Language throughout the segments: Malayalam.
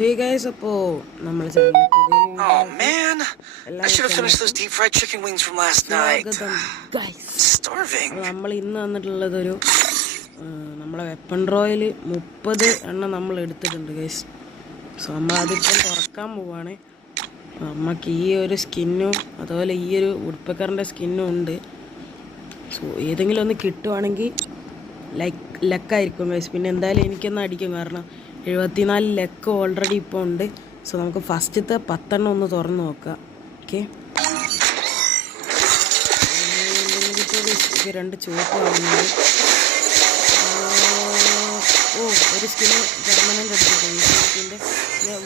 Hey guys, അപ്പോൾ നമ്മൾ Oh man, I should have finished those deep fried chicken wings from last night. Starving. നമ്മൾ ഇന്ന് വന്നിട്ടുള്ളതൊരു നമ്മളെ വെപ്പൺ റോയിൽ 30 എണ്ണം നമ്മൾ എടുത്തിട്ടുണ്ട് ഗൈസ്. സോ നമ്മൾ അതിപ്പം തുറക്കാൻ പോവാണ്. നമുക്ക് ഈ ഒരു സ്കിന്നും അതുപോലെ ഈ ഒരു വുഡ്പെക്കറിൻ്റെ സ്കിന്നും ഉണ്ട്. സോ ഏതെങ്കിലും ഒന്ന് കിട്ടുവാണെങ്കിൽ ലക്കായിരിക്കും ഗൈസ്. പിന്നെ എന്തായാലും എനിക്കൊന്ന് അടിക്കും, കാരണം 74 ലക്ക് ഓൾറെഡി ഇപ്പോൾ ഉണ്ട്. സോ നമുക്ക് ഫസ്റ്റത്തെ 10 എണ്ണം ഒന്ന് തുറന്ന് നോക്കാം. ഓക്കെ, രണ്ട് ചുവപ്പ് വാങ്ങുന്നത്. ഒരു സ്കിന് പെർമനൻ്റ് അടിച്ചിട്ടുണ്ട്.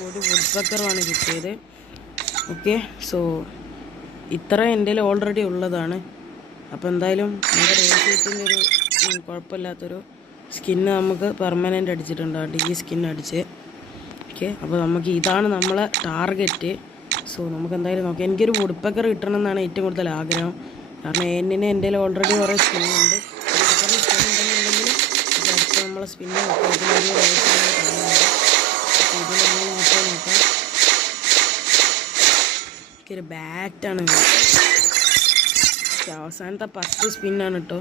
ഒരു വുഡ്പെക്കറുമാണ് കിട്ടിയത്. ഓക്കെ, സോ ഇത്ര എൻ്റെ ഓൾറെഡി ഉള്ളതാണ്. അപ്പോൾ എന്തായാലും നമുക്ക് റേസിറ്റിൻ്റെ ഒരു കുഴപ്പമില്ലാത്തൊരു സ്കിന്ന് നമുക്ക് പെർമനൻ്റ് അടിച്ചിട്ടുണ്ട്. ഈ സ്കിൻ അടിച്ച്. ഓക്കെ, അപ്പോൾ നമുക്ക് ഇതാണ് നമ്മളെ ടാർഗറ്റ്. സോ നമുക്ക് എന്തായാലും നോക്കാം. എനിക്കൊരു വുഡ്പെക്കർ കിട്ടണം എന്നാണ് ഏറ്റവും കൂടുതൽ ആഗ്രഹം. കാരണം എന്നിന് എൻ്റെ ഓൾറെഡി കുറേ സ്കിന്നുണ്ട്. വുഡ്പെക്കറിന് സ്കിൻ ഉണ്ടെന്നുണ്ടെങ്കിൽ ഇത് അടുത്ത് നമ്മളെ സ്പിന്ന് നോക്കാം. ഇതിനൊരു റേസ് കാണുന്നുണ്ട്. ഇത് നമ്മൾ നോക്കാം. എനിക്കൊരു ബാറ്റാണ്. അവസാനത്തെ 10 സ്പിന്നാണ് കേട്ടോ.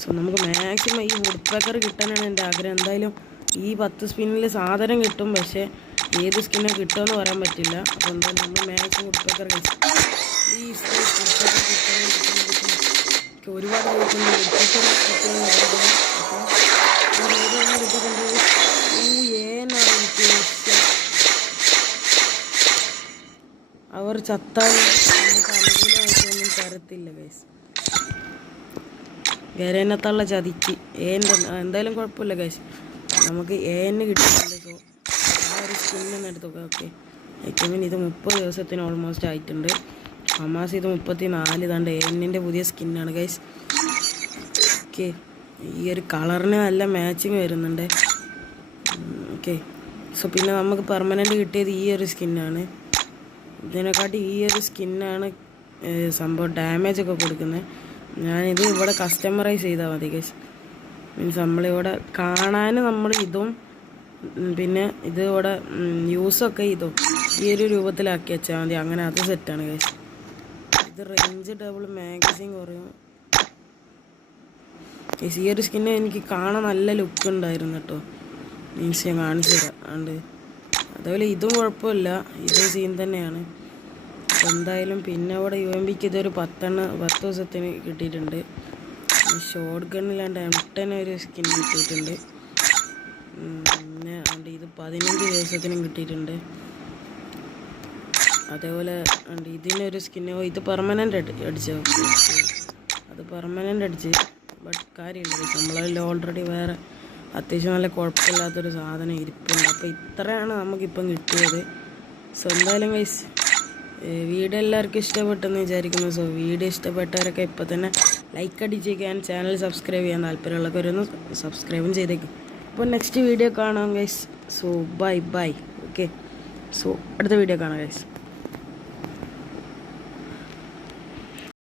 സോ നമുക്ക് മാക്സിമം ഈ വുഡ്പെക്കർ കിട്ടാനാണ് എൻ്റെ ആഗ്രഹം. എന്തായാലും ഈ 10 സ്പിന്നിൽ സാധനം കിട്ടും, പക്ഷേ ഏത് സ്കിന്നും കിട്ടുമെന്ന് പറയാൻ പറ്റില്ല. അപ്പോൾ എന്തായാലും നമ്മൾ മാക്സിമം വുഡ്പെക്കർ ഈ വുഡ്പെക്കർ കിട്ടുന്ന ഒരുപാട് വുഡ്പെക്കർ കിട്ടുമെന്ന് പറയുന്നത്. അപ്പോൾ കിട്ടുന്നുണ്ട്. ഏനാണ് എനിക്ക് അവർ ചത്താലും നമുക്ക് അനുകൂലമായിട്ടൊന്നും തരത്തില്ല ഗൈസ്. ഗരേനത്തുള്ള ചതിക്ക് എന്തായാലും കുഴപ്പമില്ല ഗൈസ്. നമുക്ക് എന്ന് കിട്ടുന്നുണ്ട്. സോ ആ ഒരു സ്കിന്നൊന്ന് എടുത്ത് നോക്കാം. ഓക്കെ, ഐറ്റമിന് ഇത് 30 ദിവസത്തിന് ഓൾമോസ്റ്റ് ആയിട്ടുണ്ട്. ഹമാസ് ഇത് 34. ഇതാണ്ട് എന്നിൻ്റെ പുതിയ സ്കിന്നാണ് ഗൈസ്. ഓക്കെ, ഈ ഒരു കളറിന് നല്ല മാച്ചിങ് വരുന്നുണ്ട്. ഓക്കെ, സോ പിന്നെ നമുക്ക് പെർമനൻ്റ് കിട്ടിയത് ഈ ഒരു സ്കിന്നാണ്. ഇതിനെക്കാട്ടി ഈ ഒരു സ്കിന്നാണ് സംഭവം ഡാമേജൊക്കെ കൊടുക്കുന്നത്. ഞാനിത് ഇവിടെ കസ്റ്റമറൈസ് ചെയ്താൽ മതി ഗൈസ്. മീൻസ് നമ്മളിവിടെ കാണാൻ നമ്മൾ ഇതും പിന്നെ ഇത് ഇവിടെ യൂസൊക്കെ ഇതും ഈ ഒരു രൂപത്തിലാക്കി വെച്ചാൽ മതി. അങ്ങനെ അത് സെറ്റാണ് ഗൈസ്. ഇത് റേഞ്ച് ഡബിൾ മാഗസിൻ കുറയും ഗൈസ്. ഈ ഒരു സ്കിന്ന് എനിക്ക് കാണാൻ നല്ല ലുക്ക് ഉണ്ടായിരുന്നു കേട്ടോ. മീൻസ് ഞാൻ കാണിച്ചു തരാം. അതുകൊണ്ട് അതേപോലെ ഇതും കുഴപ്പമില്ല, ഇതും സീൻ തന്നെയാണ്. എന്തായാലും പിന്നെ ഇവിടെ UMPക്ക് ഇതൊരു 10 ദിവസത്തിന് കിട്ടിയിട്ടുണ്ട്. ഷോർട്ട് ഗണ്ണിലാണ്ട് M10 ഒരു സ്കിൻ കിട്ടിയിട്ടുണ്ട്. പിന്നെ ഇത് 15 ദിവസത്തിനും കിട്ടിയിട്ടുണ്ട്. അതേപോലെ ഇതിനൊരു സ്കിന്നോ ഇത് പെർമനൻ്റ് അടിച്ചോ. അത് പെർമനൻ്റ് അടിച്ച്, ബട്ട് കാര്യമില്ല. നമ്മളതിൽ ഓൾറെഡി വേറെ അത്യാവശ്യം നല്ല കുഴപ്പമില്ലാത്തൊരു സാധനം ഇരിപ്പുണ്ട്. അപ്പോൾ ഇത്രയാണ് നമുക്കിപ്പം കിട്ടിയത്. സോ എന്തായാലും ഗൈസ് വീഡിയോ എല്ലാവർക്കും ഇഷ്ടപ്പെട്ടെന്ന് വിചാരിക്കുന്നു. സോ വീഡിയോ ഇഷ്ടപ്പെട്ടവരൊക്കെ ഇപ്പോൾ തന്നെ ലൈക്ക് അടിച്ചേക്കാൻ, ചാനൽ സബ്സ്ക്രൈബ് ചെയ്യാൻ താല്പര്യമുള്ളവരൊന്ന് സബ്സ്ക്രൈബും ചെയ്തേക്കും. അപ്പോൾ നെക്സ്റ്റ് വീഡിയോ കാണാം guys. So bye. Okay, so അടുത്ത വീഡിയോ കാണാം ഗൈസ്.